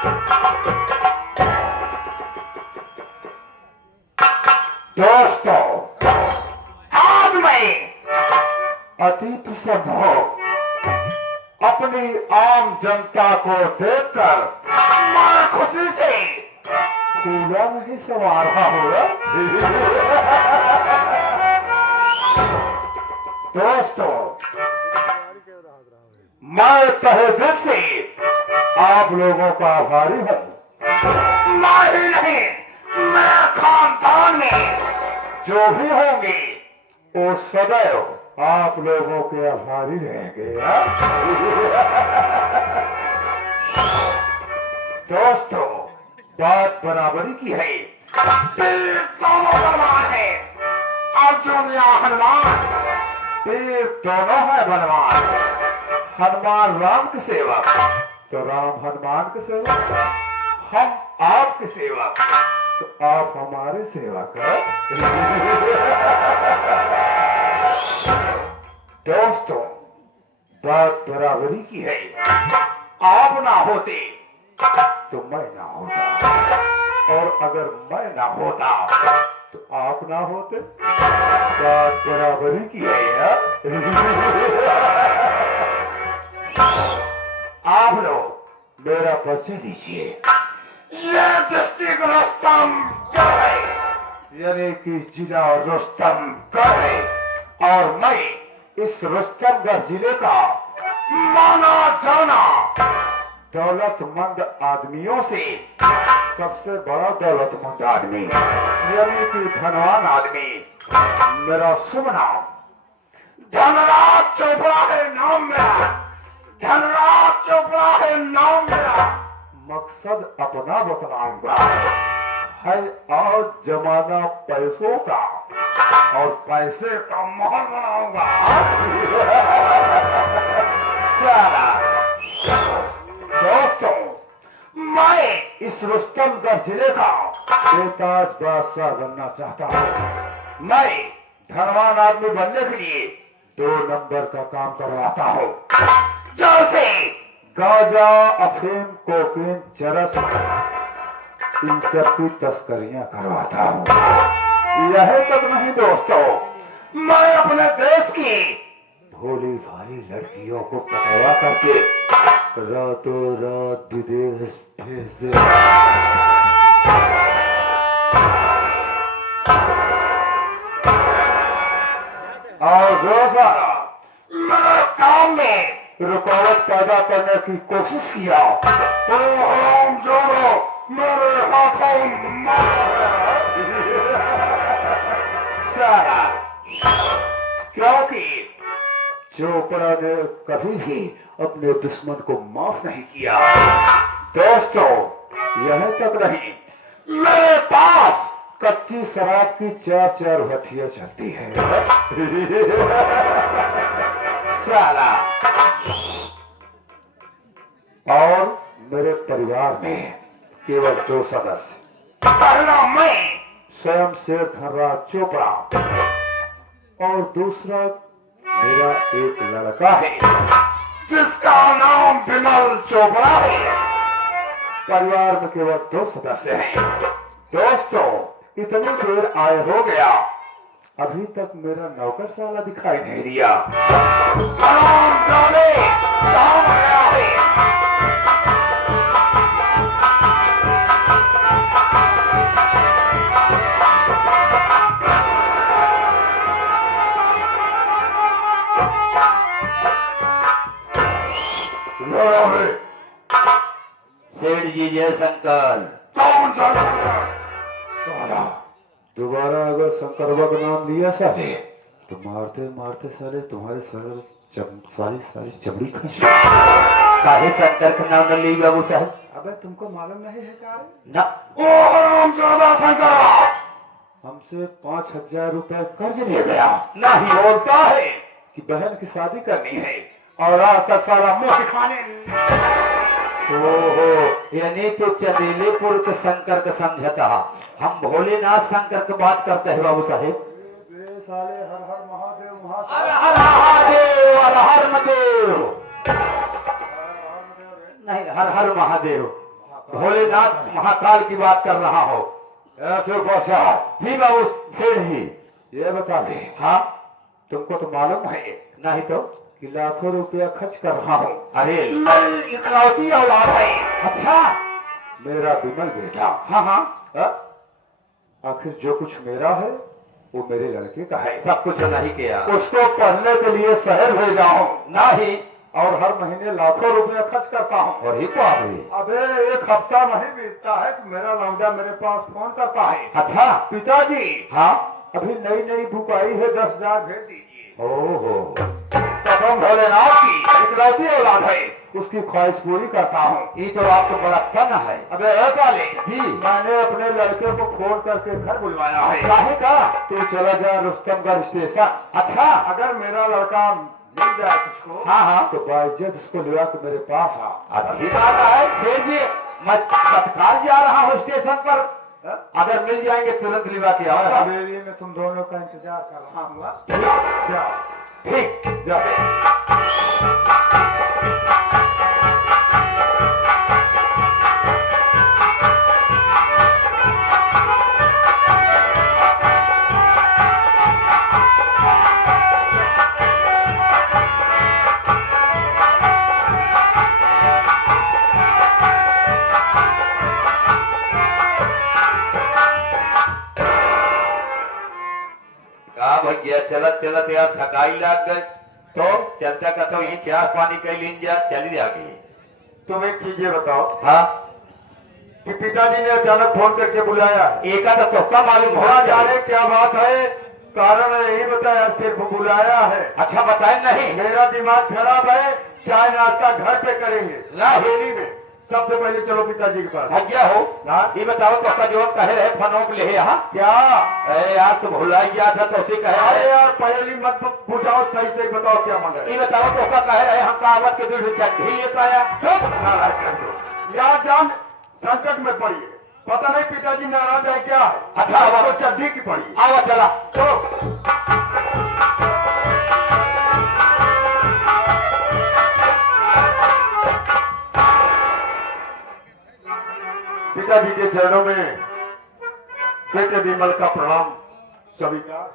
दोस्तों, आज मैं अतीत संभव अपनी आम जनता को देखकर मैं खुशी से फूला नहीं समा रहा हूँ। दोस्तों, मैं तहे दिल से आप लोगों का आभारी हूँ। मैं ही नहीं, मेरे खानदान में जो भी होंगे वो सदैव आप लोगों के आभारी रहेंगे। दोस्तों, बात बराबरी की है। तीर दोनों बलवान है, अर्जुन या हनुमान। तीर दोनों है बलवान। हनुमान राम के सेवक तो राम हनुमान के सेवक, हम आपके सेवक तो आप हमारे सेवक। दोस्तों, बात बराबरी की है। आप ना होते तो मैं ना होता, और अगर मैं ना होता तो आप ना होते। बात बराबरी की है। आप लोग मेरा परिचय दीजिए। ये डिस्ट्रिक्ट रुस्तमगढ़ है, यानी कि जिला रुस्तमगढ़ है, और मैं इस रुस्तमगढ़ जिले का माना जाना दौलतमंद आदमियों से सबसे बड़ा दौलतमंद आदमी, यानी कि धनवान आदमी। मेरा शुभ नाम धनराज चोपड़ा है नाम मेरा। धनराज चोपड़ा है नाम मेरा। मकसद अपना बतलाऊंगा है, और जमाना पैसों का, और पैसे का महल बनाऊंगा। दोस्तों, मैं इस रुस्तमगढ़ जिले का बेताज बादशाह बनना चाहता हूँ। मैं धनवान आदमी बनने के लिए 2 नंबर का काम करवाता हूँ, जैसे गांजा, अफीम, कोकीन, चरस, इन सब की तस्करियां करवाता हूँ। यही तक नहीं दोस्तों, मैं अपने देश की भोली भाली लड़कियों को पकड़ा करके रातों रात विदेश भेज दे। और रोजाना मेरे काम में रुकावट पैदा करने की कोशिश किया तो हम जोड़ो मेरे हाथों सारा, क्योंकि चोपड़ा ने कभी भी अपने दुश्मन को माफ नहीं किया। दोस्तों, यही तक नहीं, मेरे पास कच्ची शराब की 4 भट्टियां चलती है। साला, और मेरे परिवार में केवल 2 सदस्य। पहला मैं स्वयं से धनराज चोपड़ा, और दूसरा मेरा एक लड़का है जिसका नाम विमल चोपड़ा है। परिवार में केवल 2 सदस्य हैं। दोस्तों, इतनी देर आए हो गया, अभी तक मेरा नौकर साला दिखाई नहीं दिया। सेठ जी जय शंकर। साला, दोबारा अगर शंकरवा का नाम लिया साले तो मारते मारते साले तुम्हारे सारी चमड़ी खींच। काहे शंकर का नाम न ली बाबू साहब? अबे तुमको मालूम नहीं है क्या? ना। ओ हरामजादा शंकर हमसे 5000 रुपए कर्ज ले गया। नहीं बोलता है कि बहन की शादी करनी है, और आज तक सारा मुंह दिखाने। ओहो, यानी तो चंदेलीपुर के शंकर का समझता। हम भोलेनाथ शंकर की बात करते हैं बाबू साहेब। साले हर हर महादेव हर हर महादेव, हर हर महादेव, नहीं हर हर महादेव। भोलेनाथ महाकाल की बात कर रहा हो। ऐसे बसा जी बाबू शेर ही। ये बता दे, हाँ तुमको तो मालूम है नहीं तो। कि लाखों रुपया खर्च कर रहा हूँ। अरे मैं इकलौती औलाद है, अच्छा। मेरा विमल बेटा। हाँ हाँ हाँ? आखिर जो कुछ मेरा है वो मेरे लड़के का है। सब कुछ नहीं किया। उसको पढ़ने के लिए शहर भेजा हूँ नहीं और हर महीने लाखों रुपया खर्च करता हूँ। और ही तो आ गई। अबे एक हफ्ता नहीं बीतता है कि मेरा लौंडा मेरे पास फोन करता है, अच्छा। पिताजी हाँ अभी नई नई बुक आई है, 10,000 भेज दीजिए। ओहो कसम भोलेनाथ की, इकलौती औलाद है, उसकी ख्वाहिश पूरी करता हूँ। ये तो आपको बड़ा फन है। अबे ऐसा ले जी। मैंने अपने लड़के को फोन करके घर बुलवाया है। काहे का? तू चला जा रुस्तमगढ़ स्टेशन। अच्छा। अगर मेरा लड़का मिल जाए तुझको, हाँ हाँ तो बाइज्जत उसको लिया के मेरे पास आ। अच्छी बात है। फिर भी मैं तत्काल जा रहा हूँ स्टेशन पर। हाँ? अगर मिल जाएंगे तुरंत लिवा के आओ। हवेली में तुम दोनों का इंतजार कर रहा हूँ। जाओ। ठीक। जाओ। कहा भैया चलत चलत यार थकाई लग गई तो चलता का तो ये चाय पानी के लीन जा चली जागी। तुम एक चीज ये बताओ हाँ कि पिताजी ने अचानक फोन करके बुलाया, एक तो तुक्का मालूम थोड़ा होना जाने जाने। क्या बात है, कारण यही बताया, सिर्फ बुलाया है। अच्छा बताए नहीं। मेरा दिमाग खराब है, चाय नाश्ता घर पे करेंगे ना। हवेली में। सबसे पहले चलो पिताजी के पास। भैया हो हाँ? ये बताओ तो का जो कहे रहे फनों के लिए यहाँ क्या? अरे यार तुम भुला गया था तो उसे कहे अरे रहे। यार पहली मत पूछाओ, सही सही बताओ क्या मांगा है। ये बताओ तो का कहे रहे हम कहावत के दूर चट्टी ले पाया। चुप, नाराज कर दो। यार जान संकट में पड़ी है, पता नहीं पिताजी नाराज है क्या है। अच्छा, अब आपको चड्डी की पड़ी है। आओ चला। तो पिताजी के चरणों में बेटे विमल का प्रणाम स्वीकार।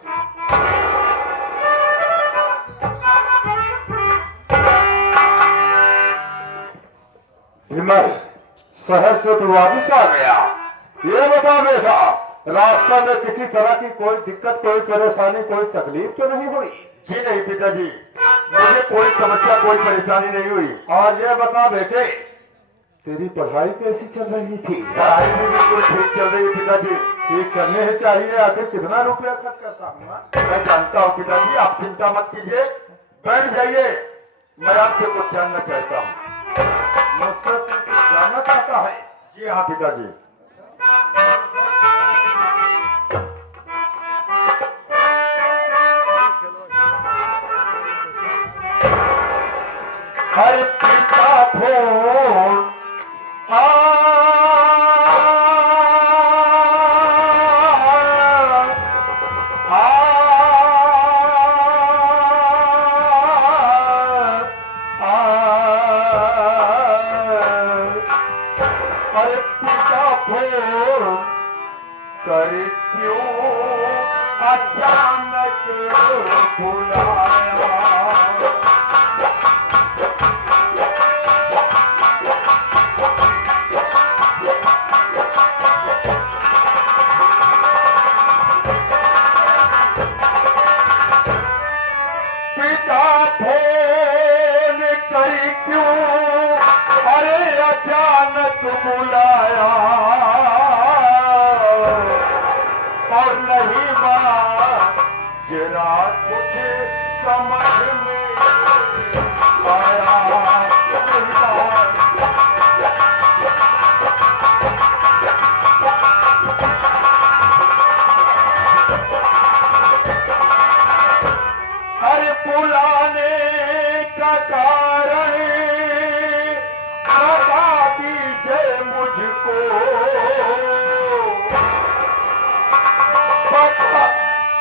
विमल शहर से तो वापिस आ गया। ये बता बेटा, रास्ता में किसी तरह की कोई दिक्कत, कोई परेशानी, कोई तकलीफ तो नहीं हुई? जी नहीं पिताजी, मुझे कोई समस्या, कोई परेशानी नहीं हुई। और ये बता बेटे, तेरी पढ़ाई कैसी चल रही थी? पढ़ाई भी बिल्कुल ठीक चल रही है पिताजी। ठीक चलने ही चाहिए, आखिर कितना रुपया खर्च करता हूँ मैं जानता हूँ पिताजी, आप चिंता मत कीजिए, बैठ जाइए। मैं आपसे कुछ जानना चाहता हूँ। मुझसे कुछ जानना चाहता है? जी हाँ पिताजी। हर पिता फोन अरे पिता फोन कर क्यों अचानक बुलाया? पिता फोन करी क्यों, अरे अचानक बुलाया? और नहीं माँ जरा कुछ समझ में आया नहीं माँ। हर बुलाने का कारण बता दीजिए मुझको,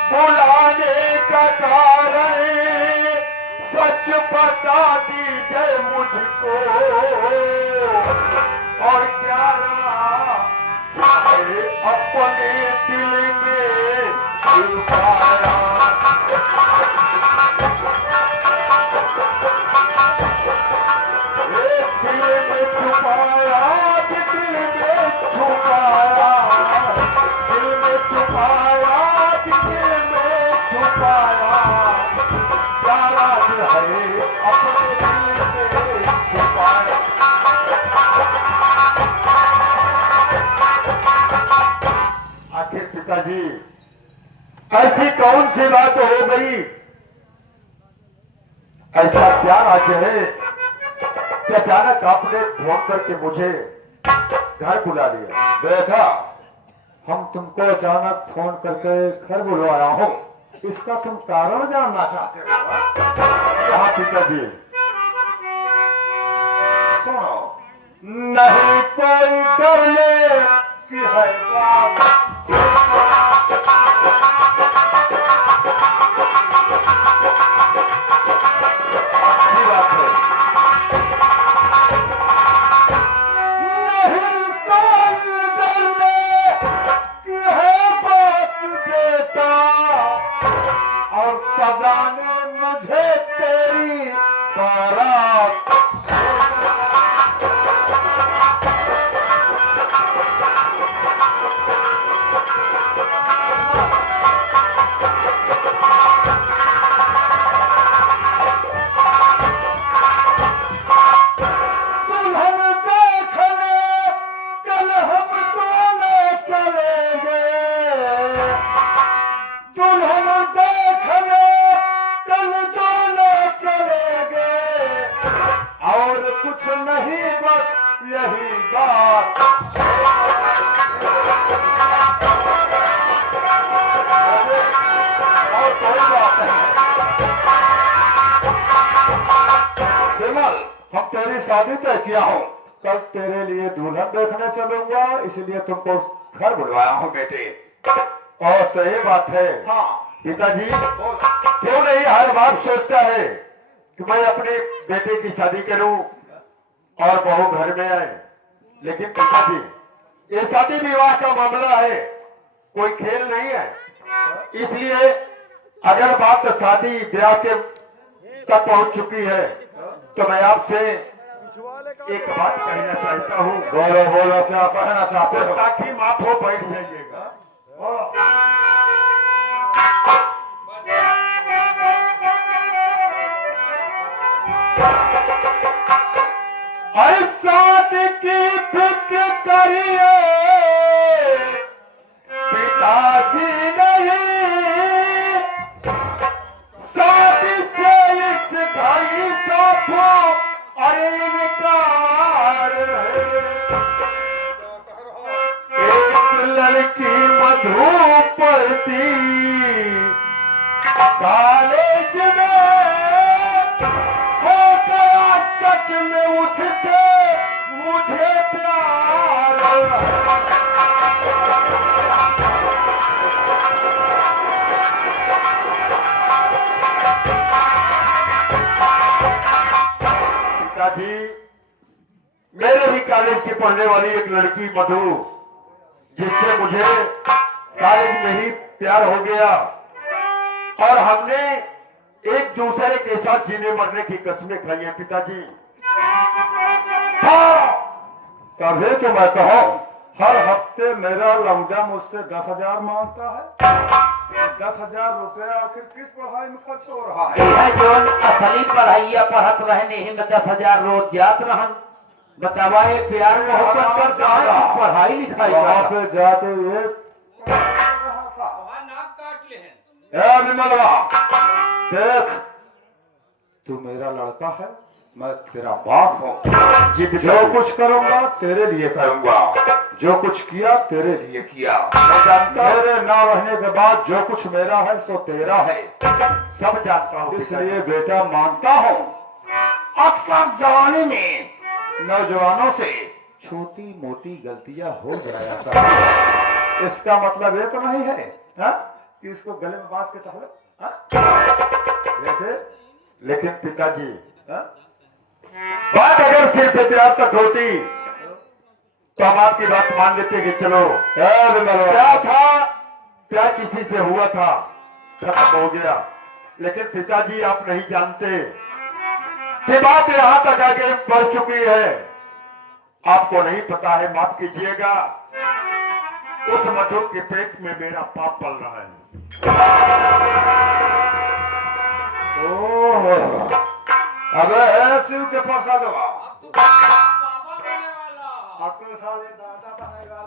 बुलाने का कारण सच बता दीजिए मुझको। और क्या रहा है अपने दिल में छुपाया। दिल में छुपाया, दिल में छुपाया, दिल में छुपाया, दिल में छुपाया, प्यारा दिल है अपने दिल में छुपाया। आखिर पिताजी ऐसी कौन सी बात हो गई, ऐसा क्या राज्य है कि अचानक आपने फोन करके मुझे घर बुला लिया। बेटा, हम तुमको अचानक फोन करके घर बुलवाया हूँ, इसका तुम कारण जानना चाहते हो? यहाँ पिताजी सुनो, नहीं कोई डरने की है बात, अच्छी बात है। नहीं कोई डरने की है बात बेटा, और सजा ने मुझे तेरी बारात। कुछ नहीं बस यही बात। और कोई बात नहीं। विमल, हम तेरी शादी तय किया हूँ, कल तेरे लिए दुल्हन देखने चलूंगा, इसलिए तुमको घर बुलवाया हूँ बेटे। और तो ये बात है। हाँ पिताजी, क्यों नहीं हर बात सोचता है कि मैं अपने बेटे की शादी करूं और बहू घर में आए, लेकिन पिताजी ये शादी विवाह का मामला है, कोई खेल नहीं है। इसलिए अगर बात शादी ब्याह के तक पहुंच चुकी है तो मैं आपसे एक बात कहना चाहता हूँ। बोलो बोलो, क्या कहना चाहते हो? ताकि माफ हो, बैठ जाइएगा। शादी की फिक्र करिए पिताजी नहीं, शादी से इस भाई साथो अरे इनकार है। एक लड़की मधु पढ़ती कॉलेज में, हो गया सच में उठते मुझे प्यार। पिताजी, मेरे ही कॉलेज की पढ़ने वाली एक लड़की मधु, जिससे मुझे कॉलेज में ही प्यार हो गया और हमने एक दूसरे के साथ जीने मरने की कसमें खाई हैं पिताजी। तभी तो मैं कहूं, हर हफ्ते मेरा लौंडा मुझसे 10,000 मांगता है। 10,000 रुपया आखिर किस पढ़ाई में खर्च हो रहा है? यह जो असली पढ़ाइया पढ़त रहने ही में 10,000 रोज जात रहन, बतावाए प्यार मोहब्बत करता पढ़ाई लिखाई वहां पे जाते ये विमलवा, देख तू मेरा लड़का है, मैं तेरा बाप हूँ। जो कुछ करूंगा तेरे लिए करूंगा, जो कुछ किया तेरे लिए किया। मेरे ना रहने के बाद जो कुछ मेरा है सो तेरा है, सब जानता हूँ। इसलिए बेटा मानता हूँ, अक्सर जवानी में नौजवानों से छोटी मोटी गलतियां हो जाया करती है। इसका मतलब ये तो नहीं है हा? कि इसको गले में बांध के टहलो। लेकिन पिताजी, बात अगर सिर्फ प्यार तक होती तो हम आपकी बात मान लेते कि चलो क्या था, क्या किसी से हुआ था, खत्म हो गया। लेकिन पिताजी आप नहीं जानते कि बात यहां तक आगे बढ़ चुकी है। आपको नहीं पता है, माफ कीजिएगा, उस मधु के पेट में मेरा पाप पल रहा है। ओह, अबे शिव के प्रसाद हुआ, आपको साले दादा बनेगा।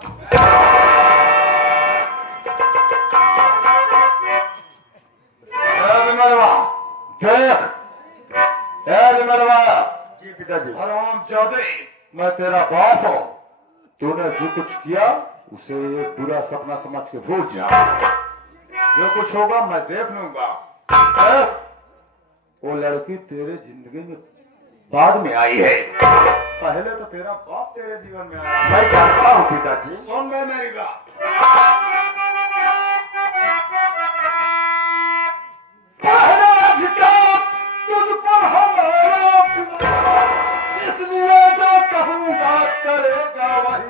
देख, जी पिताजी, आराम जादे, मैं तेरा बाप हूं। तूने जो कुछ किया उसे एक बुरा सपना समझ के भूल जा। जो कुछ होगा मैं देख लूंगा। वो लड़की तेरे जिंदगी में बाद में आई है, पहले तो तेरा बाप तेरे जीवन में आया। मैं जानता हूँ पिताजी। सुन ले मेरी बात। पहला अधिकार तुझ पर हमारा, इसलिए जो कहूँगा करेगा वही।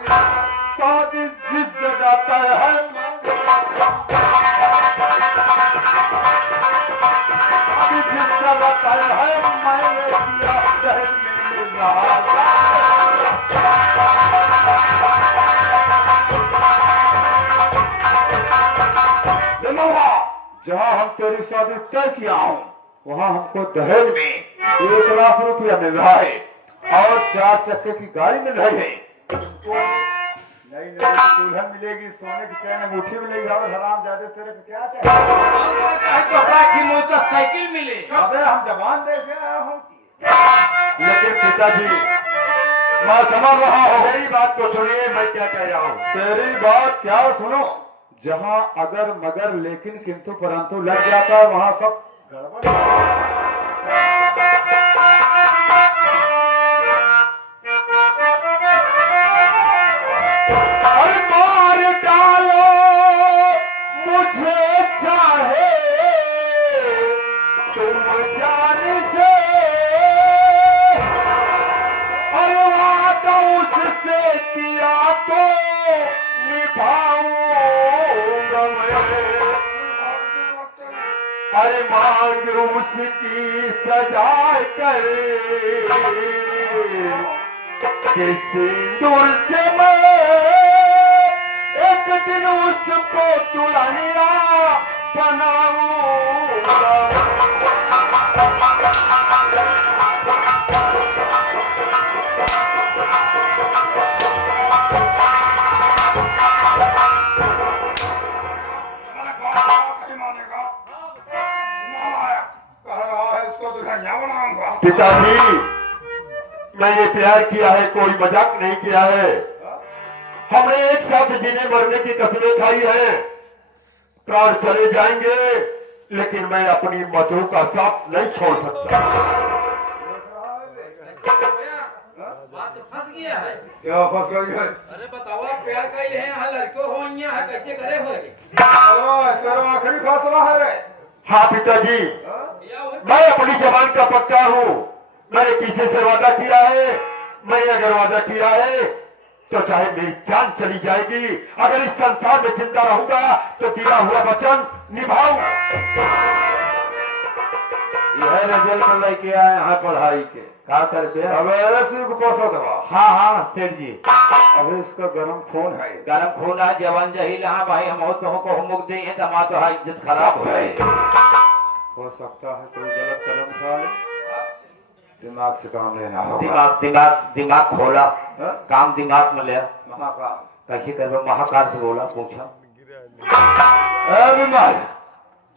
शादी जिस जगह तय है, शादी जिस जगह तय है, मैंने किया दहन में रहा। जहाँ हम तेरी शादी तय किया हूँ, वहाँ हमको दहेज में 1 लाख रुपया मिल रहा है और 4 चक्के की गाड़ी मिल रही है। नई नई दुल्हन मिलेगी, सोने की चैन अंगूठी मिलेगी और हराम ज्यादा तेरे को क्या चाहिए? मोटरसाइकिल मिले। अबे हम जवान देखे आया हूँ। लेकिन पिताजी, मैं समझ रहा हूँ। मेरी बात को सुनिए, मैं क्या कह रहा हूँ। तेरी बात क्या सुनो, जहाँ अगर मगर लेकिन किंतु परंतु लग जाता है, वहाँ सब गड़बड़। अरे मार डालो मुझे चाहे तुम जान से, अरे वादा उससे किया तो निभाऊंगा मैं। अरे मांग उसकी सजा कर किसी दूर से मैं एक दिन उसको दुल्हनिया बनाऊंगा। पिताजी, मैंने प्यार किया है, कोई मजाक नहीं किया है। हमने एक साथ जीने मरने की कसमें खाई है। प्राण चले जाएंगे लेकिन मैं अपनी मधु का साथ नहीं छोड़ सकता। बात तो फंस गया है। क्या फंस गई है? अरे बताओ, आप प्यार कर ले हैं, लड़के हो यहाँ कैसे करे हो? करो आखिरी फैसला है रे। हाँ पिताजी, मैं अपनी जबान का पक्का हूँ। मैंने किसी से वादा किया है, मैंने अगर वादा किया है तो चाहे मेरी जान चली जाएगी, अगर इस संसार में जिंदा रहूंगा तो दिया हुआ वचन निभाऊं। यह रिजल्ट लेके आए यहाँ पढ़ाई के का करते हैं। अब ऐसे को पैसा दवा। हाँ हाँ सेठ जी, अबे इसका गर्म खून है। गरम खून है, जवान जहील। हाँ भाई, हम हो तो को मुख देंगे तो हमारा तो इज्जत खराब हो सकता है कोई गलत कदम उठा ले। दिमाग से काम लेना होगा। दिमाग खोला। हाँ? काम दिमाग में लिया। महाकाल कैसे कर महाकाल से बोला, पूछा।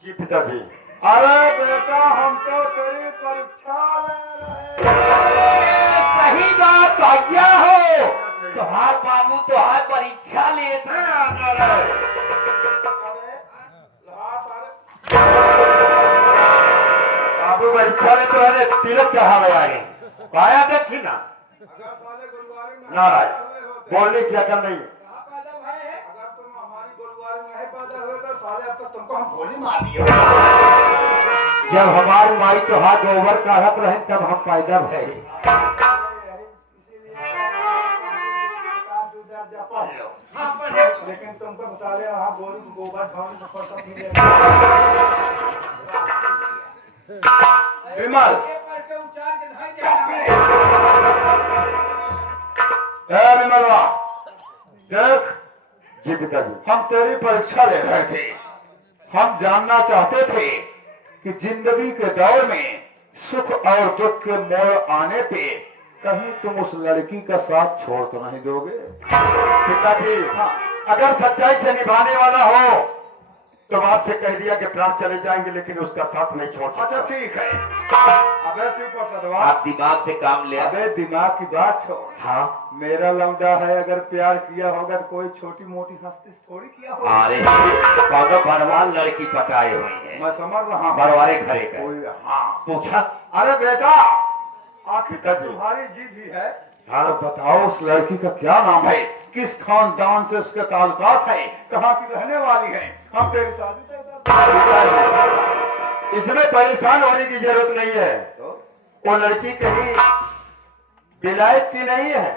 जी पिताजी। अरे बेटा, हम तो तेरी परीक्षा ले रहे। सही बात भाग्या हो, तुहार बाबू तुहार परीक्षा ले। बाबू परीक्षा ले तो है तिलक चढ़ा आगे पाया देखी ना। नारायण बोलने की अकल नहीं। जब हमारी माई तो हाथ गोबर का हक रहे तब हम पैदा भय। लो। हाँ पढ़ लो। लेकिन तुमको बता रहे वहाँ गोबर खाने सफर सब विमल ये पढ़ के उचार के धाई देना। विमलवा देख जी पिताजी, हम तेरी परीक्षा ले रहे थे। हम जानना चाहते थे कि जिंदगी के दौर में सुख और दुख के मोड़ आने पे कहीं तुम उस लड़की का साथ छोड़ तो नहीं दोगे? पिताजी, हाँ, अगर सच्चाई से निभाने वाला हो तो आपसे कह दिया कि प्राण चले जाएंगे, लेकिन उसका साथ नहीं छोड़ सकता। अच्छा ठीक है। अबे शिव प्रसादवा, आप दिमाग से काम ले। अबे दिमाग की बात छोड़। हाँ मेरा लौंडा है, अगर प्यार किया होगा तो कोई छोटी मोटी हस्ती थोड़ी किया होगा। अरे कौनो भरवान लड़की पटाए हुई है, मैं समझ रहा हूँ। भरवारे घरे का। कोई हाँ। पूछा अरे बेटा, आखिर तक तुम्हारी जिद ही है। हाँ बताओ, उस लड़की का क्या नाम है, किस खानदान से उसके ताल्लुकात है, कहाँ की रहने वाली है? हम तेरी शादी तय कर। इसमें परेशान होने की जरूरत नहीं है। वो लड़की कहीं विलायत की नहीं है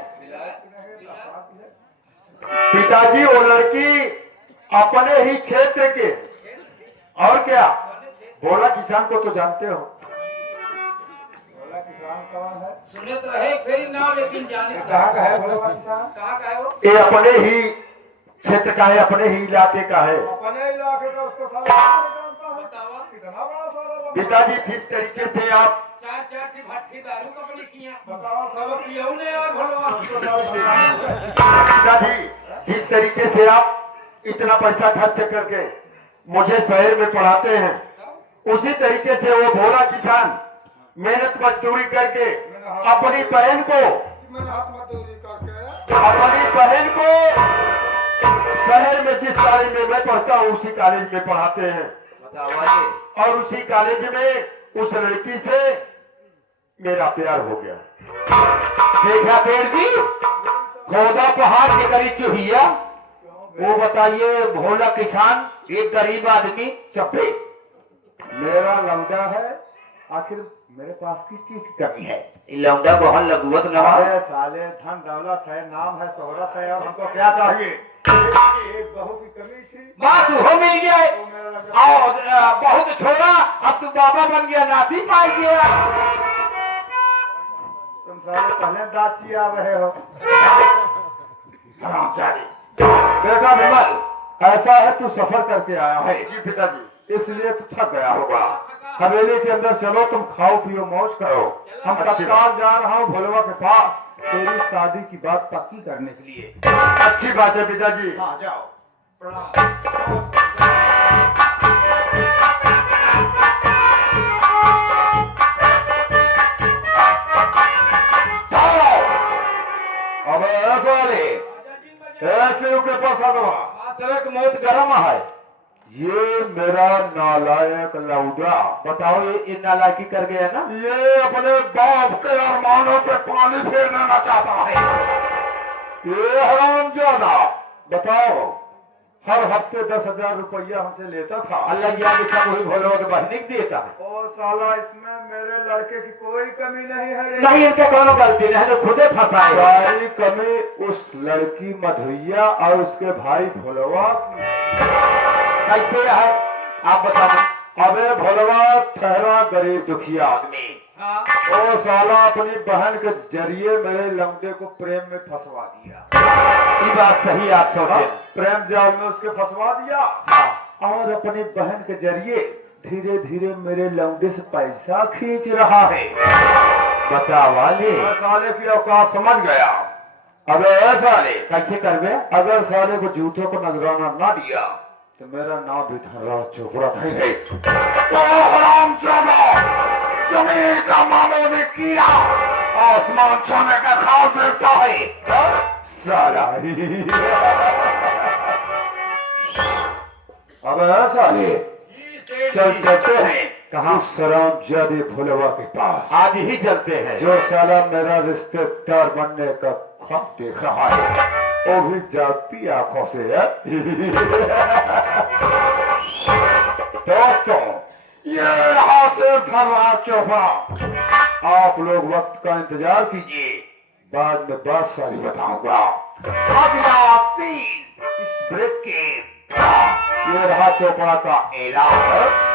पिताजी, वो लड़की अपने ही क्षेत्र के। और क्या, भोला किसान को तो जानते हो। भोला किसान कौन है? सुने तो रहे फिर नाम, लेकिन जाने तो कहाँ का है भोला किसान? कहाँ का है वो? ये अपने ही क्षेत्र का है, अपने ही इलाके का है। अपने इलाके का उसको साला जानता हूँ। बतावा। कितना बड़ा साला लंबा। पिताजी, जिस तरीके से आप चार चार थी भट्टी दारू का बलि किया। बताओ तब पियाऊ ने यार भलवा। पिताजी, जिस तरीके से आप इतना पैसा खर्च करके मुझे शहर में पढ़ाते हैं, उसी तरीके से वो भोला किसान मेहनत मजदूरी करके अपनी बहन को शहर में जिस कॉलेज में मैं पढ़ता हूँ उसी कॉलेज में पढ़ाते हैं। बताओ। और उसी कॉलेज में उस लड़की से मेरा प्यार हो गया। देखा शेर जी, खोदा पहाड़ के करीब चुहिया। वो बताइए, भोला किसान एक गरीब आदमी चप्पे। मेरा लौंडा है, आखिर मेरे पास किस चीज की कमी है? लौंडा बहुत लगुवत न अरे साले, धन दौलत है, नाम है, शोहरत है, और हमको क्या चाहिए? एक बहू की कमी थी, बात हो मिल गया तो मेरा लौंडा। और बहुत छोड़ा, अब तू बाबा बन गया, नाती पाई गया। तुम साले पहले दाची आ रहे हो। हरामजादी। बेटा विमल, ऐसा है तू सफर करके आया है, जी पिताजी। इसलिए तू थक गया होगा। हवेली के अंदर चलो, तुम खाओ पियो मौज करो। हम तत्काल जा रहा हूँ भोलवा के पास, तेरी शादी की बात पक्की करने के लिए। अच्छी बात है पिताजी। हाँ जाओ। अब ऐसा ऐसे के पास आदवा, मातरक मौत गरम है। ये मेरा नालायक लौंडा, बताओ, ये नालायकी कर गया ना। ये अपने बाप के अरमानों पे पानी फेर देना चाहता है। ये हरामजादा, बताओ, हर हफ्ते 10,000 रुपया हमसे लेता था। अल्लाह या के सब वही भोलवा के बहनी को देता है। ओ साला, इसमें मेरे लड़के की कोई कमी नहीं है रे। नहीं, इनका कोनो गलती नहीं, तो खुदे फंसाए। सारी कमी उस लड़की मधुइया और उसके भाई भोलवा की। कैसे है आप बताओ। अबे भोलवा ठहरा गरीब दुखिया आदमी। हाँ। ओ साला अपनी बहन के जरिए मेरे लौंडे को प्रेम में फंसवा दिया। ये बात सही आप सोचे। प्रेम जाल में उसके फंसवा दिया, और अपनी बहन के जरिए धीरे धीरे मेरे लौंडे से पैसा खींच रहा है। बतावाले मैं साले की औकात समझ गया। अबे ऐ साले, कैसे करबे। अगर साले को जूतों को नजराना ना दिया तो मेरा नाम भी धनराज चोपड़ा नहीं है। ओ हरामजादा, जमीन का मामले में किया, आसमान छूने का ख्याल देखता है साला। अब ऐसा है, चलते हैं कहाँ? सरामजादे भोलवा के पास आज ही चलते हैं। जो साला मेरा रिश्तेदार बनने का ख्वाब देख रहा है, वो भी जागती आंखों से है। दोस्तों, ये रहा सिर्फ धनराज चोपड़ा। आप लोग वक्त का इंतजार कीजिए, बाद में बात सारी बताऊंगा। अगला सीन इस ब्रेक के बाद ये रहा चोपड़ा का ऐलान।